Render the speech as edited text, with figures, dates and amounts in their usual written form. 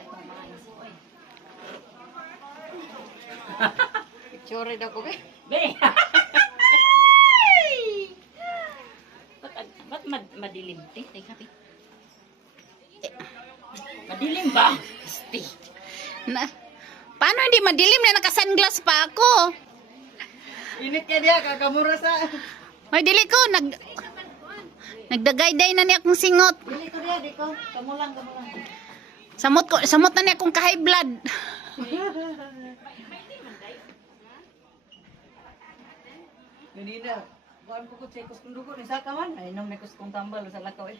itong mais. Uy. Picture daw ko, be. Be! Ba't madilim? Teka, be. Madilim ba? Sti. Na, paano hindi madilim na naka-sunglass pa ako? Init ka diya, kakamura sa... Ay, dili ko. Nagdagayday na niya akong singot. Dili ko diya, di ko. Kamu lang. Samot na niya akong ka-high blood. Hindi na. Kuhaan ko kutsi, kus kong dugo, ni saka man. Ay, nang may kus kong tambal sa lakaw eh.